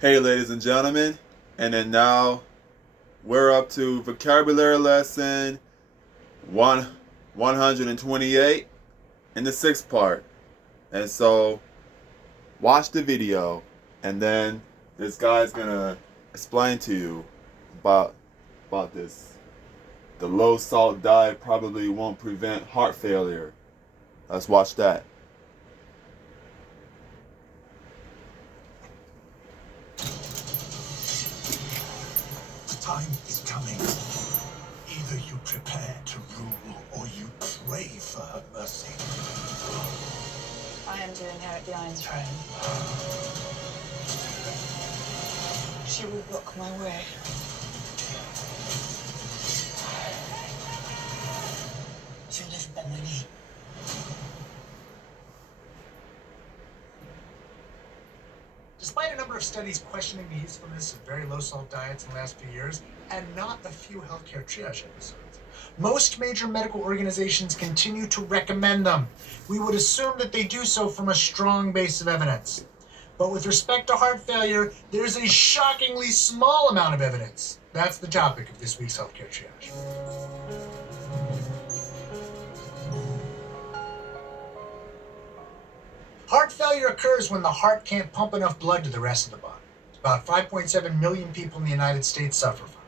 Hey, ladies and gentlemen, and then now we're up to vocabulary lesson 128 in the sixth part. And so, watch the video, and then this guy's gonna explain to you about this. The low salt diet probably won't prevent heart failure. Let's watch that. The time is coming. Either you prepare to rule or you pray for her mercy. I am to inherit the Iron's throne. She will block my way. You live Benoni. Despite a number of studies questioning the usefulness of very low-salt diets in the last few years, and not a few healthcare triage episodes, most major medical organizations continue to recommend them. We would assume that they do so from a strong base of evidence. But with respect to heart failure, there's a shockingly small amount of evidence. That's the topic of this week's healthcare triage. Heart failure occurs when the heart can't pump enough blood to the rest of the body. About 5.7 million people in the United States suffer from it.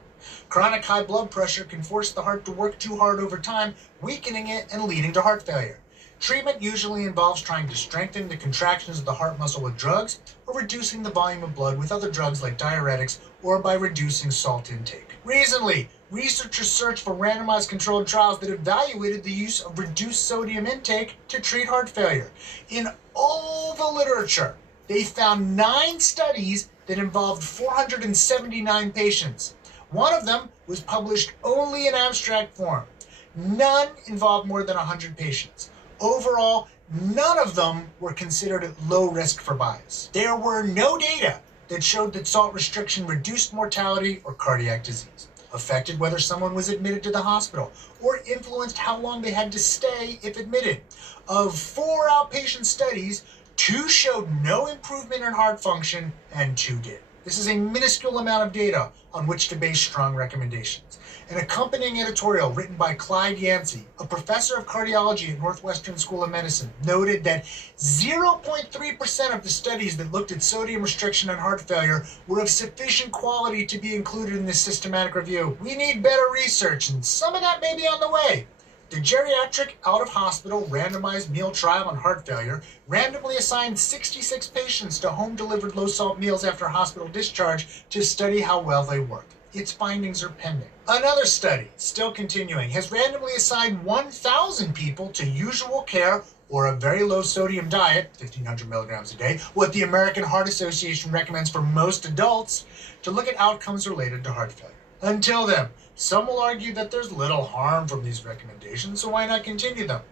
Chronic high blood pressure can force the heart to work too hard over time, weakening it and leading to heart failure. Treatment usually involves trying to strengthen the contractions of the heart muscle with drugs, or reducing the volume of blood with other drugs like diuretics, or by reducing salt intake. Recently, researchers searched for randomized controlled trials that evaluated the use of reduced sodium intake to treat heart failure. In all the literature, they found 9 studies that involved 479 patients. One of them was published only in abstract form. None involved more than 100 patients. Overall, none of them were considered at low risk for bias. There were no data that showed that salt restriction reduced mortality or cardiac disease, affected whether someone was admitted to the hospital, or influenced how long they had to stay if admitted. Of 4 outpatient studies, 2 showed no improvement in heart function and 2 did. This is a minuscule amount of data on which to base strong recommendations. An accompanying editorial written by Clyde Yancey, a professor of cardiology at Northwestern School of Medicine, noted that 0.3% of the studies that looked at sodium restriction and heart failure were of sufficient quality to be included in this systematic review. We need better research, and some of that may be on the way. The geriatric out-of-hospital randomized meal trial on heart failure randomly assigned 66 patients to home-delivered low-salt meals after hospital discharge to study how well they worked. Its findings are pending. Another study, still continuing, has randomly assigned 1,000 people to usual care or a very low sodium diet, 1,500 milligrams a day, what the American Heart Association recommends for most adults, to look at outcomes related to heart failure. Until then, some will argue that there's little harm from these recommendations, so why not continue them?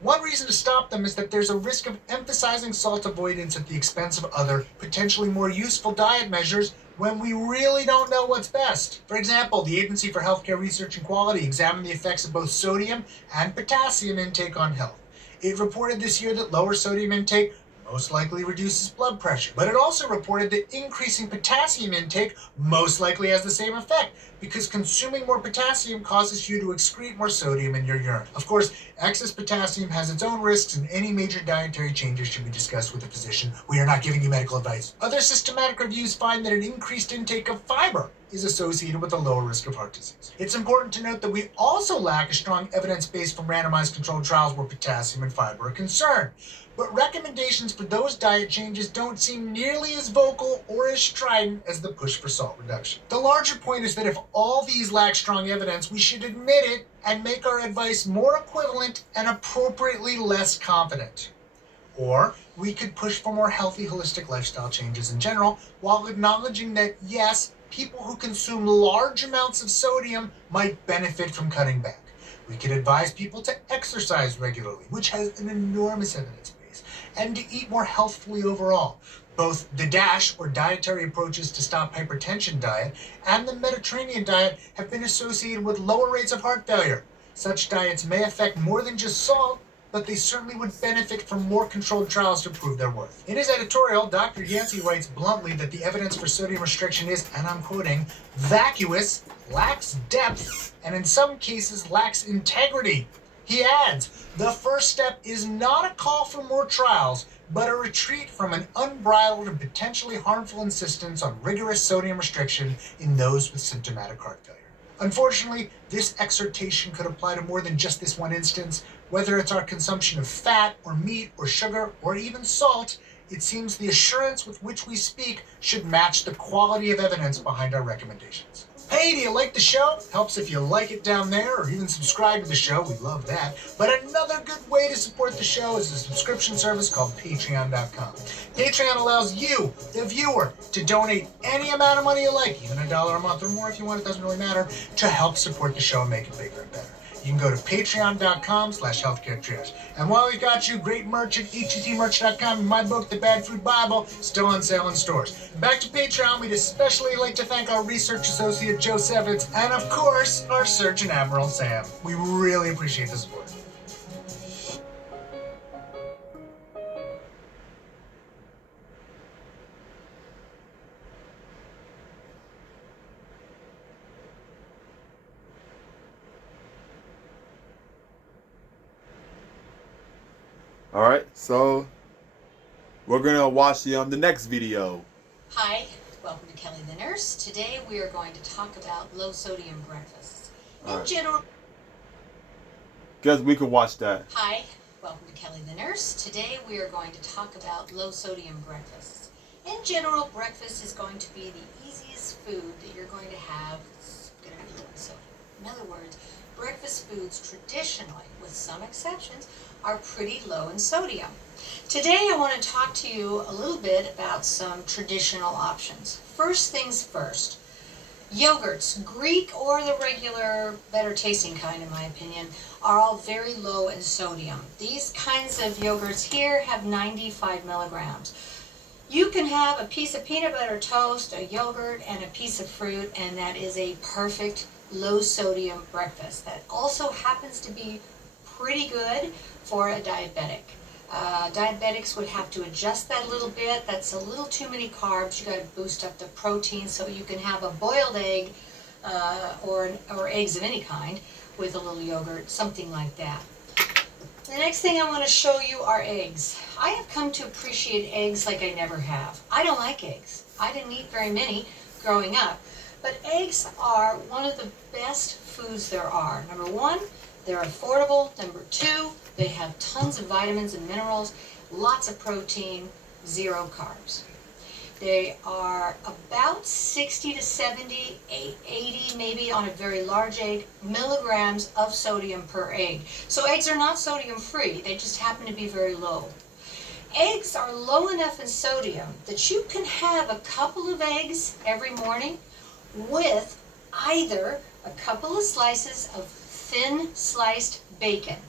One reason to stop them is that there's a risk of emphasizing salt avoidance at the expense of other, potentially more useful diet measures when we really don't know what's best. For example, the Agency for Healthcare Research and Quality examined the effects of both sodium and potassium intake on health. It reported this year that lower sodium intake most likely reduces blood pressure, but it also reported that increasing potassium intake most likely has the same effect, because consuming more potassium causes you to excrete more sodium in your urine. Of course, excess potassium has its own risks, and any major dietary changes should be discussed with a physician. We are not giving you medical advice. Other systematic reviews find that an increased intake of fiber is associated with a lower risk of heart disease. It's important to note that we also lack a strong evidence base from randomized controlled trials where potassium and fiber are concerned. But recommendations for those diet changes don't seem nearly as vocal or as strident as the push for salt reduction. The larger point is that if all these lack strong evidence, we should admit it and make our advice more equivalent and appropriately less confident. Or we could push for more healthy, holistic lifestyle changes in general, while acknowledging that, yes, people who consume large amounts of sodium might benefit from cutting back. We could advise people to exercise regularly, which has an enormous evidence base, and to eat more healthfully overall. Both the DASH, or Dietary Approaches to Stop Hypertension diet, and the Mediterranean diet have been associated with lower rates of heart failure. Such diets may affect more than just salt, but they certainly would benefit from more controlled trials to prove their worth. In his editorial, Dr. Yancey writes bluntly that the evidence for sodium restriction is, and I'm quoting, vacuous, lacks depth, and in some cases lacks integrity. He adds, the first step is not a call for more trials, but a retreat from an unbridled and potentially harmful insistence on rigorous sodium restriction in those with symptomatic heart failure. Unfortunately, this exhortation could apply to more than just this one instance. Whether it's our consumption of fat or meat or sugar or even salt, it seems the assurance with which we speak should match the quality of evidence behind our recommendations. Hey, do you like the show? Helps if you like it down there or even subscribe to the show. We love that. But another good way to support the show is a subscription service called Patreon.com. Patreon allows you, the viewer, to donate any amount of money you like, even $1 a month or more if you want, it doesn't really matter, to help support the show and make it bigger and better. You can go to patreon.com/healthcaretriage. And while we got you, great merch at HETmerch.com and my book, The Bad Food Bible, still on sale in stores. Back to Patreon, we'd especially like to thank our research associate, Joe Sevitz, and of course, our Surgeon Admiral, Sam. We really appreciate the support. All right, so we're gonna watch the next video. Hi, welcome to Kelly the Nurse. Today we are going to talk about low sodium breakfasts. All In right. general, Guess we can watch that. Hi, welcome to Kelly the Nurse. Today we are going to talk about low sodium breakfasts. In general, breakfast is going to be the easiest food that you're going to have. It's going to be low in sodium. In other words, breakfast foods traditionally, with some exceptions, are pretty low in sodium. Today I want to talk to you a little bit about some traditional options. First things first, yogurts, Greek or the regular, better tasting kind in my opinion, are all very low in sodium. These kinds of yogurts here have 95 milligrams. You can have a piece of peanut butter toast, a yogurt, and a piece of fruit, and that is a perfect low sodium breakfast. That also happens to be pretty good for a diabetic. Diabetics would have to adjust that a little bit. That's a little too many carbs. You got to boost up the protein so you can have a boiled egg or eggs of any kind with a little yogurt, something like that. The next thing I want to show you are eggs. I have come to appreciate eggs like I never have. I don't like eggs. I didn't eat very many growing up. But eggs are one of the best foods there are. Number one, they're affordable. Number two, they have tons of vitamins and minerals, lots of protein, 0 carbs. They are about 60 to 70, 80 maybe on a very large egg, milligrams of sodium per egg. So eggs are not sodium free, they just happen to be very low. Eggs are low enough in sodium that you can have a couple of eggs every morning with either a couple of slices of thin sliced bacon.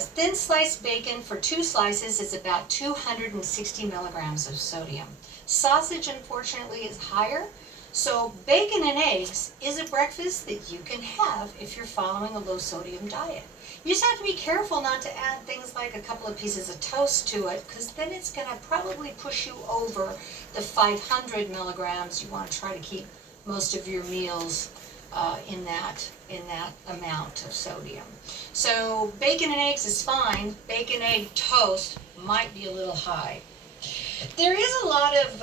Thin sliced bacon for 2 slices is about 260 milligrams of sodium. Sausage, unfortunately, is higher. So bacon and eggs is a breakfast that you can have if you're following a low sodium diet. You just have to be careful not to add things like a couple of pieces of toast to it, because then it's going to probably push you over the 500 milligrams. You want to try to keep most of your meals in that amount of sodium. So bacon and eggs is fine. Bacon egg toast might be a little high. There is a lot of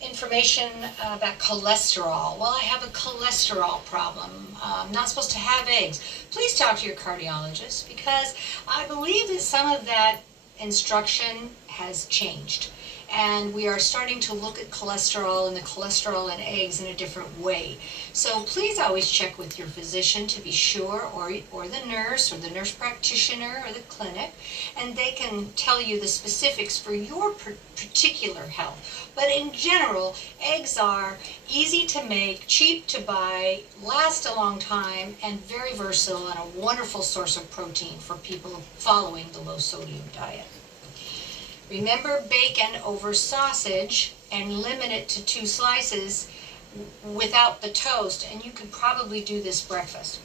information about cholesterol. Well, I have a cholesterol problem. I'm not supposed to have eggs. Please talk to your cardiologist, because I believe that some of that instruction has changed. And we are starting to look at cholesterol and the cholesterol in eggs in a different way. So please always check with your physician to be sure, or the nurse practitioner or the clinic, and they can tell you the specifics for your particular health. But in general, eggs are easy to make, cheap to buy, last a long time, and very versatile and a wonderful source of protein for people following the low sodium diet. Remember bacon over sausage and limit it to 2 slices without the toast, and you could probably do this breakfast.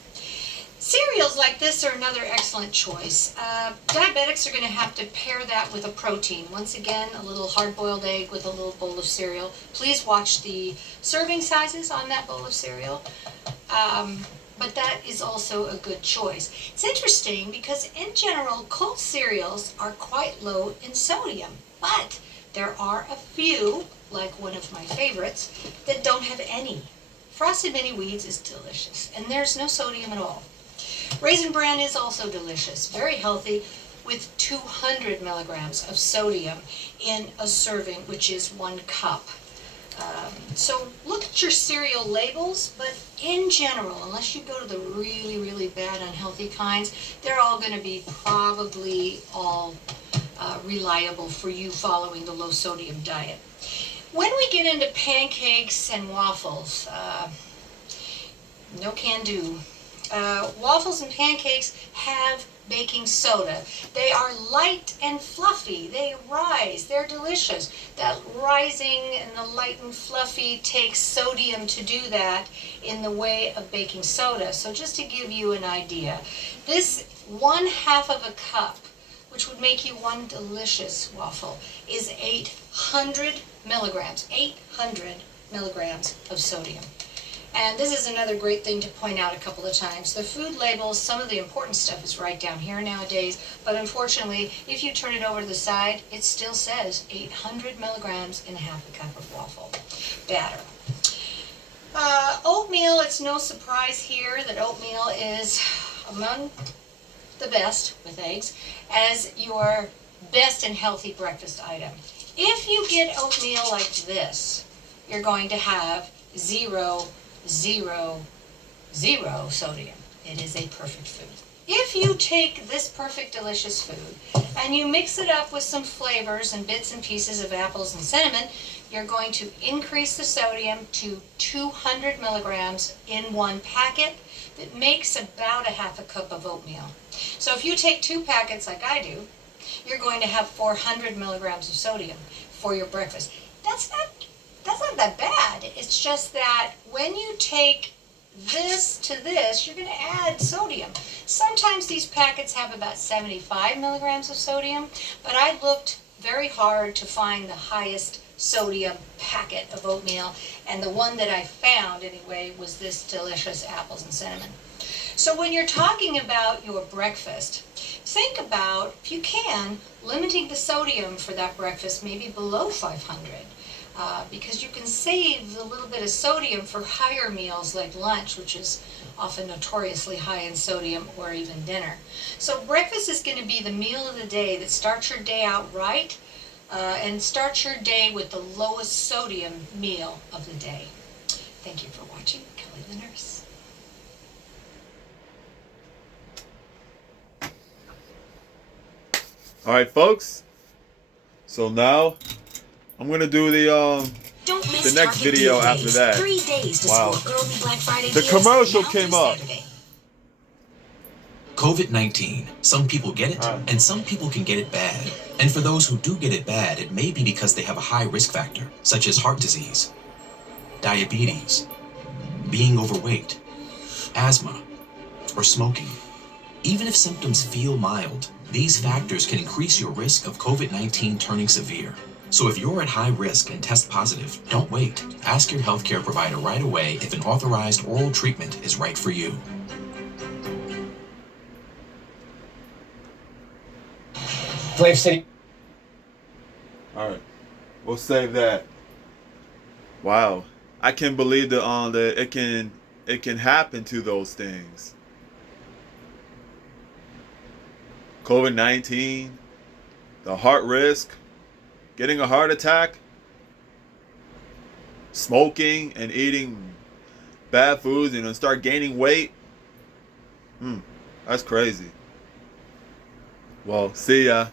Cereals like this are another excellent choice. Diabetics are going to have to pair that with a protein. Once again, a little hard-boiled egg with a little bowl of cereal. Please watch the serving sizes on that bowl of cereal. But that is also a good choice. It's interesting because in general, cold cereals are quite low in sodium, but there are a few, like one of my favorites, that don't have any. Frosted Mini Wheats is delicious, and there's no sodium at all. Raisin Bran is also delicious, very healthy, with 200 milligrams of sodium in a serving, which is 1 cup. So look at your cereal labels, but in general, unless you go to the really, really bad unhealthy kinds, they're all going to be probably all reliable for you following the low sodium diet. When we get into pancakes and waffles, no can do. Waffles and pancakes have baking soda. They are light and fluffy. They rise. They're delicious. That rising and the light and fluffy takes sodium to do that in the way of baking soda. So just to give you an idea, this 1/2 of a cup, which would make you one delicious waffle, is 800 milligrams. 800 milligrams of sodium. And this is another great thing to point out a couple of times. The food labels, some of the important stuff is right down here nowadays, but unfortunately, if you turn it over to the side, it still says 800 milligrams in 1/2 a cup of waffle batter. Oatmeal, it's no surprise here that oatmeal is among the best, with eggs, as your best and healthy breakfast item. If you get oatmeal like this, you're going to have 0 sodium. It is a perfect food. If you take this perfect delicious food and you mix it up with some flavors and bits and pieces of apples and cinnamon, you're going to increase the sodium to 200 milligrams in 1 packet. That makes about 1/2 a cup of oatmeal. So if you take 2 packets like I do, you're going to have 400 milligrams of sodium for your breakfast. That's not that bad. It's just that when you take this to this, you're going to add sodium. Sometimes these packets have about 75 milligrams of sodium, but I looked very hard to find the highest sodium packet of oatmeal, and the one that I found anyway was this delicious apples and cinnamon. So when you're talking about your breakfast, think about, if you can, limiting the sodium for that breakfast maybe below 500. Because you can save a little bit of sodium for higher meals like lunch, which is often notoriously high in sodium, or even dinner. So breakfast is going to be the meal of the day that starts your day out right, and starts your day with the lowest sodium meal of the day. Thank you for watching. Kelly the Nurse. All right, folks. So now I'm gonna do the next video after that. 3 days to Wow. score early Black Friday The deals commercial now came through up. Saturday. COVID-19. Some people get it, and some people can get it bad. And for those who do get it bad, it may be because they have a high risk factor, such as heart disease, diabetes, being overweight, asthma, or smoking. Even if symptoms feel mild, these factors can increase your risk of COVID-19 turning severe. So if you're at high risk and test positive, don't wait. Ask your healthcare provider right away if an authorized oral treatment is right for you. Flave City. All right, we'll save that. Wow, I can't believe that it can happen to those things. COVID-19, the heart risk, getting a heart attack, smoking and eating bad foods and start gaining weight. That's crazy. Well, see ya.